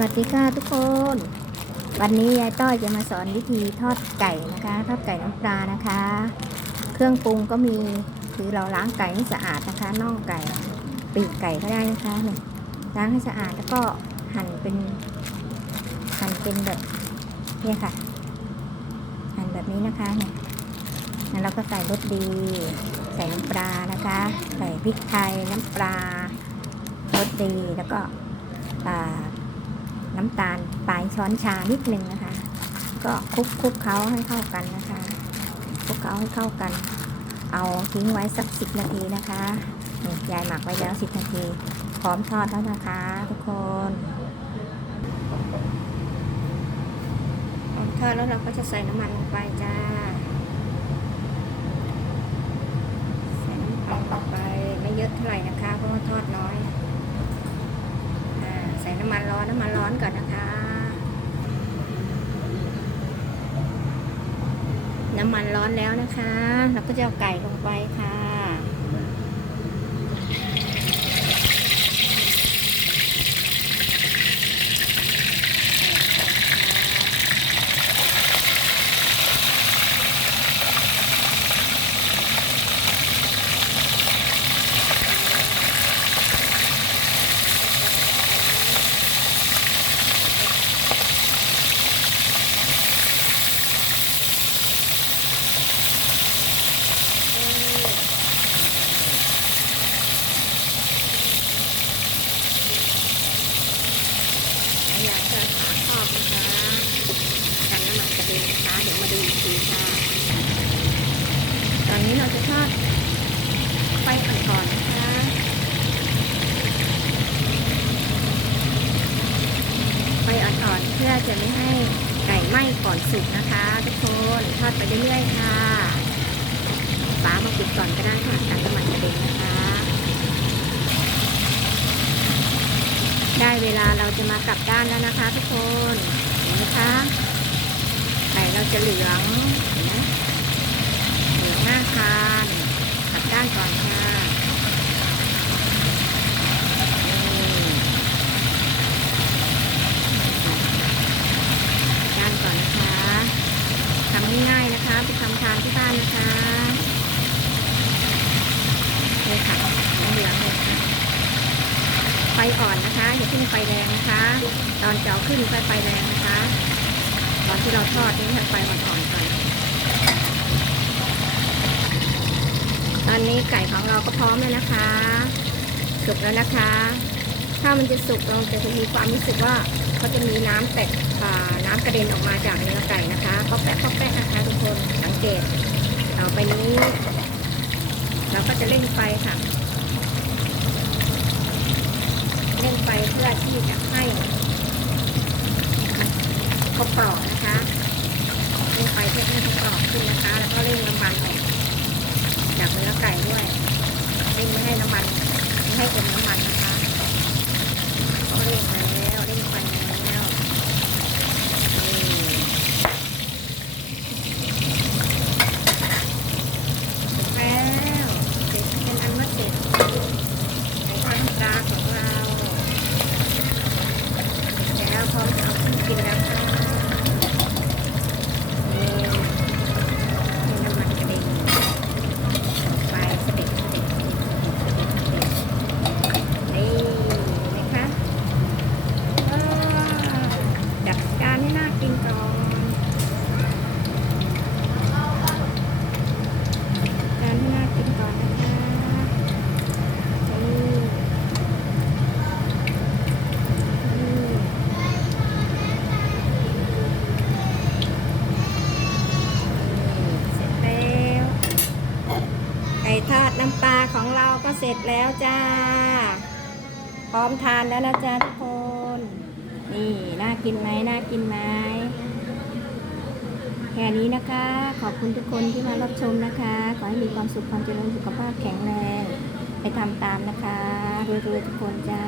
วัสดีค่ะทุกคน วันนี้ยายต้อยจะมาสอนวิธีทอดไก่นะคะ ทอดไก่น้ำปลานะคะ เครื่องปรุงก็มีคือเราล้างไก่ให้สะอาดนะคะน่องไก่ปีกไก่ก็ได้นะคะเนี่ยล้างให้สะอาดแล้วก็หั่นเป็นหั่นเป็นแบบเนี่ยค่ะ หั่นแบบนี้นะคะเนี่ยแล้วเราก็ใส่รสดี ใส่น้ำปลานะคะ ใส่พริกไทยน้ำปลารสดีแล้วก็อ่า น้ำตาลปลายช้อนชานิดนึงนะคะ ก็คลุกคลุกเคล้าให้เข้ากันนะคะคลุกเคล้าให้เข้ากัน เอาทิ้งไว้สักสิบนาทีนะคะนี่ยายหมักไว้แล้วสิบนาที พร้อมทอดแล้วนะคะ ทุกคนพร้อมทอดแล้วเราก็จะใส่น้ำมันลงไปจ้า ใส่น้ำมันลงไปไม่เยอะเท่าไหร่นะคะ เพราะว่าทอดน้อย อ่าใส่น้ำมัน ร้อนน้ำมันร้อนก่อนนะคะ น้ำมันร้อนแล้วนะคะ เราก็จะเอาไก่ลงไปค่ะ อยากจะข อบนะคะกันน้ำมันกระเด็นนะคะเดี๋ยวมาดูอีกทีค่ะ ตอนนี้เราจะทอดไฟอ่อนๆนะคะไฟอ่อนๆเพื่อจะไม่ให้ไก่ไหม้ก่อนสุกนะคะ ทุกคนทอดไปเรื่อยๆค่ะฝามาปิดก่อนก็ได้ค่ะกันน้ำมันกระเด็นนะคะ ได้เวลาเราจะมากลับด้านแล้วนะคะ ทุกคนเห็นไหมคะไก่เราจะเหลืองเหลืองหน่าทานกลับด้านก่อนค่ะด้านก่อนนะคะทำง่ายๆนะคะไปทำทานที่บ้านนะคะเลยค่ะเหลืองเลยค่ะ ไฟ อ่อนนะคะอย่าขึ้นไฟแรงนะคะ ตอนจะเอาขึ้นไฟไฟแรงนะคะ ตอนที่เราทอดนี่ให้ไฟมันอ่อนก่อนตอนนี้ไก่ของเราก็พร้อมแล้วนะคะสุกแล้วนะคะ ถ้ามันจะสุกเราจะมีความรู้สึกว่าเขาจะมีน้ำแตกน้ำกระเด็นออกมาจากเนื้อไก่นะคะก็แปะก็แปะนะคะทุกคนสังเกตต่อไปนี้ เราก็จะเร่งไฟค่ะ เล่นไปเพื่อที่จะให้เขาปรอบนะคะเล่นไปเพื่อให้เขาปรอบขึ้นนะคะ แล้วก็เล่นน้ำมันออกจากเนื้อไก่ด้วยเล่นไม่ให้น้ำมันไม่ให้จมน้ำมันนะคะก็เล่นไปแล้วเร่งไฟแล้วนี่เสร็จแล้วเสร็จเป็นอันว่าเสร็จ ไก่ทอดน้ำปลาของเราเสร็จแล้วพร้อมจะเอาขึ้นกินแล้วค่ะนี่ให้น้ำมันกระเด็นออกไปสเต็ปสเต็ปสเต็ปสเต็ปสเต็ปสเต็ปนี่เห็นไหมคะว้าวจัดการให้น่ากินก่อนจัดการให้น่ากินก่อนนะคะนี่ เสร็จแล้วไก่ทอดน้ำปลาของ เสร็จแล้วจ้า พร้อมทานแล้วนะจ๊ะทุกคน นี่ น่ากินไหมน่ากินไหมแค่นี้นะคะ ขอบคุณทุกคนที่มารับชมนะคะ ขอให้มีความสุขความเจริญสุขภาพแข็งแรง ไปทำตามนะคะรวยๆทุกคนจ้า